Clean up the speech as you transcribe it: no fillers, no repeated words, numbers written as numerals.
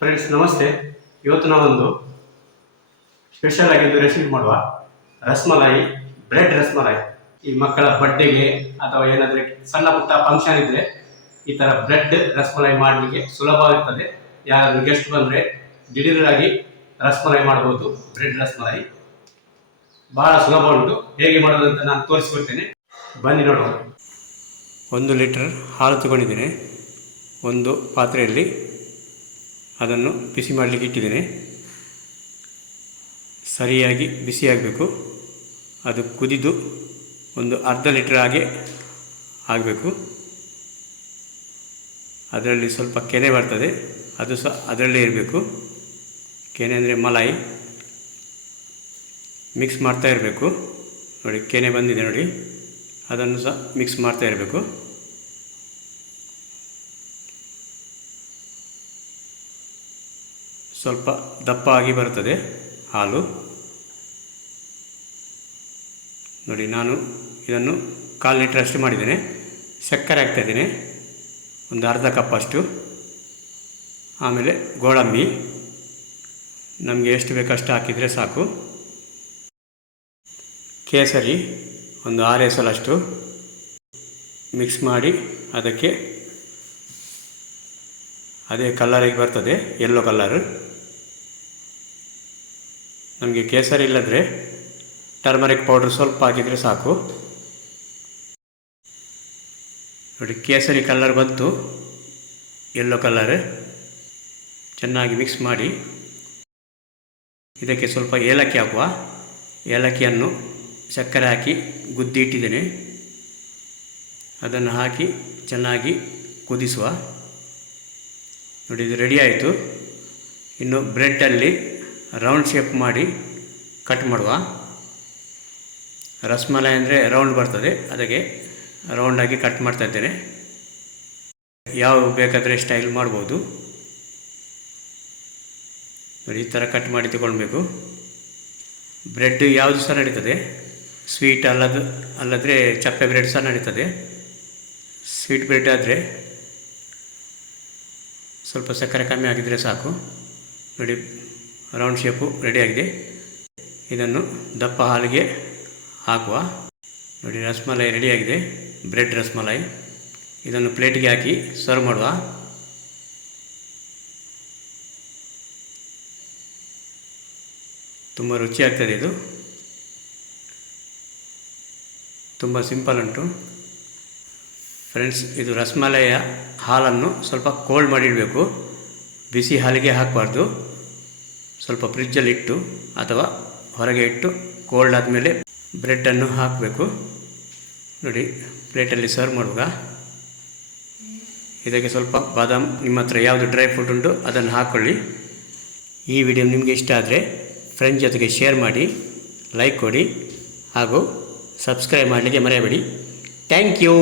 Friends ನಮಸ್ತೆ. ಇವತ್ತು ನಾವೊಂದು ಸ್ಪೆಷಲ್ ಆಗಿದ್ದು ರೆಸಿಪಿ ಮಾಡುವ ರಸ್ಮಲಾಯಿ, ಬ್ರೆಡ್ ರಸ್ಮಲಾಯಿ. ಈ ಮಕ್ಕಳ ಬರ್ತ್ಡೇಗೆ ಅಥವಾ ಏನಾದರೆ ಸಣ್ಣ ಪುಟ್ಟ ಫಂಕ್ಷನ್ ಇದ್ದರೆ ಈ ಥರ ಬ್ರೆಡ್ ರಸ್ಮಲಾಯಿ ಮಾಡಲಿಕ್ಕೆ ಸುಲಭವಾಗಿರ್ತದೆ. ಯಾರಾದರೂ ಗೆಸ್ಟ್ ಬಂದರೆ ದಿಢೀರಾಗಿ ರಸ್ಮಲಾಯಿ ಮಾಡ್ಬೋದು. ಬ್ರೆಡ್ ರಸ್ಮಲಾಯಿ ಬಹಳ ಸುಲಭ ಉಂಟು. ಹೇಗೆ ಮಾಡೋದು ಅಂತ ನಾನು ತೋರಿಸ್ಕೊಡ್ತೇನೆ, ಬನ್ನಿ ನೋಡುವ. 1 ಲೀಟರ್ ಹಾಲು ತಗೊಂಡಿದ್ದೇನೆ. ಒಂದು ಪಾತ್ರೆಯಲ್ಲಿ ಅದನ್ನು ಬಿಸಿ ಮಾಡಲಿಕ್ಕೆ ಇಟ್ಟಿದ್ದೇನೆ. ಸರಿಯಾಗಿ ಬಿಸಿಯಾಗಬೇಕು. ಅದು ಕುದಿದು ಒಂದು ಅರ್ಧ ಲೀಟರ್ ಹಾಗೆ ಆಗಬೇಕು. ಅದರಲ್ಲಿ ಸ್ವಲ್ಪ ಕೆನೆ ಬರ್ತದೆ, ಅದು ಸಹ ಅದರಲ್ಲೇ ಇರಬೇಕು. ಕೆನೆ ಅಂದರೆ ಮಲಾಯಿ. ಮಿಕ್ಸ್ ಮಾಡ್ತಾ ಇರಬೇಕು. ನೋಡಿ, ಕೆನೆ ಬಂದಿದೆ ನೋಡಿ, ಅದನ್ನು ಸಹ ಮಿಕ್ಸ್ ಮಾಡ್ತಾ ಇರಬೇಕು. ಸ್ವಲ್ಪ ದಪ್ಪ ಆಗಿ ಬರುತ್ತದೆ ಹಾಲು. ನೋಡಿ, ನಾನು ಇದನ್ನು 1/4 ಲೀಟರ್ ಅಷ್ಟು ಮಾಡಿದ್ದೇನೆ. ಸಕ್ಕರೆ ಹಾಕ್ತಾಯಿದ್ದೇನೆ, ಒಂದು ಅರ್ಧ ಕಪ್ ಅಷ್ಟು. ಆಮೇಲೆ ಗೋಡಂಬಿ ನಮಗೆ ಎಷ್ಟು ಬೇಕಷ್ಟು ಹಾಕಿದರೆ ಸಾಕು. ಕೇಸರಿ ಒಂದು 6 ಎಸಳಷ್ಟು ಮಿಕ್ಸ್ ಮಾಡಿ ಅದಕ್ಕೆ ಅದೇ ಕಲರಿಗೆ ಬರ್ತದೆ, ಯೆಲ್ಲೋ ಕಲರ್. ನಮಗೆ ಕೇಸರಿ ಇಲ್ಲದ್ರೆ ಟರ್ಮರಿಕ್ ಪೌಡ್ರ್ ಸ್ವಲ್ಪ ಹಾಕಿದರೆ ಸಾಕು. ನೋಡಿ, ಕೇಸರಿ ಕಲರ್ ಬಂತು, ಯೆಲ್ಲೋ ಕಲರ್. ಚೆನ್ನಾಗಿ ಮಿಕ್ಸ್ ಮಾಡಿ ಇದಕ್ಕೆ ಸ್ವಲ್ಪ ಏಲಕ್ಕಿ ಹಾಕುವ. ಏಲಕ್ಕಿಯನ್ನು ಸಕ್ಕರೆ ಹಾಕಿ ಗುದ್ದಿ ಇಟ್ಟಿದ್ದೇನೆ. ಅದನ್ನು ಹಾಕಿ ಚೆನ್ನಾಗಿ ಕುದಿಸುವ. ನೋಡಿ, ಇದು ರೆಡಿ ಆಯಿತು. ಇನ್ನು ಬ್ರೆಡ್ಡಲ್ಲಿ ರೌಂಡ್ ಶೇಪ್ ಮಾಡಿ ಕಟ್ ಮಾಡುವ. ರಸ್ಮಲಾಯಿ ಅಂದರೆ ರೌಂಡ್ ಬರ್ತದೆ, ಅದಕ್ಕೆ ರೌಂಡಾಗಿ ಕಟ್ ಮಾಡ್ತಾ ಇದ್ದೇನೆ. ಯಾವ ಬೇಕಾದರೆ ಸ್ಟೈಲ್ ಮಾಡ್ಬೋದು. ನೋಡಿ, ಈ ಥರ ಕಟ್ ಮಾಡಿ ತಗೊಳ್ಬೇಕು. ಬ್ರೆಡ್ ಯಾವುದು ಸಹ ನಡೀತದೆ. ಸ್ವೀಟ್ ಅಲ್ಲದ್ರೆ ಚಪ್ಪೆ ಬ್ರೆಡ್ ಸಹ ನಡೀತದೆ. ಸ್ವೀಟ್ ಬ್ರೆಡ್ ಆದರೆ ಸ್ವಲ್ಪ ಸಕ್ಕರೆ ಕಮ್ಮಿ ಆಗಿದ್ದರೆ ಸಾಕು. ನೋಡಿ, ರೌಂಡ್ ಶೇಪು ರೆಡಿಯಾಗಿದೆ. ಇದನ್ನು ದಪ್ಪ ಹಾಲಿಗೆ ಹಾಕುವ. ನೋಡಿ, ರಸ್ಮಲಾಯಿ ರೆಡಿಯಾಗಿದೆ, ಬ್ರೆಡ್ ರಸ್ಮಲಾಯಿ. ಇದನ್ನು ಪ್ಲೇಟಿಗೆ ಹಾಕಿ ಸರ್ವ್ ಮಾಡುವ. ತುಂಬ ರುಚಿಯಾಗ್ತದೆ. ಇದು ತುಂಬ ಸಿಂಪಲ್ ಉಂಟು ಫ್ರೆಂಡ್ಸ್. ಇದು ರಸ್ಮಲಾಯಿಯ ಹಾಲನ್ನು ಸ್ವಲ್ಪ ಕೋಲ್ಡ್ ಮಾಡಿಡಬೇಕು. ಬಿಸಿ ಹಾಲಿಗೆ ಹಾಕಬಾರ್ದು. ಸ್ವಲ್ಪ ಫ್ರಿಜ್ಜಲ್ಲಿ ಇಟ್ಟು ಅಥವಾ ಹೊರಗೆ ಇಟ್ಟು ಕೋಲ್ಡ್ ಆದಮೇಲೆ ಬ್ರೆಡ್ಡನ್ನು ಹಾಕಬೇಕು. ನೋಡಿ, ಪ್ಲೇಟಲ್ಲಿ ಸರ್ವ್ ಮಾಡುವಾಗ ಇದಕ್ಕೆ ಸ್ವಲ್ಪ ಬಾದಾಮ್, ನಿಮ್ಮ ಹತ್ರ ಯಾವುದು ಡ್ರೈ ಫ್ರೂಟ್ ಉಂಟು ಅದನ್ನು ಹಾಕ್ಕೊಳ್ಳಿ. ಈ ವಿಡಿಯೋ ನಿಮಗೆ ಇಷ್ಟ ಆದರೆ ಫ್ರೆಂಡ್ಸ್ ಜೊತೆಗೆ ಶೇರ್ ಮಾಡಿ, ಲೈಕ್ ಕೊಡಿ ಹಾಗೂ ಸಬ್ಸ್ಕ್ರೈಬ್ ಮಾಡಲಿಕ್ಕೆ ಮರೆಯಬೇಡಿ. Thank you.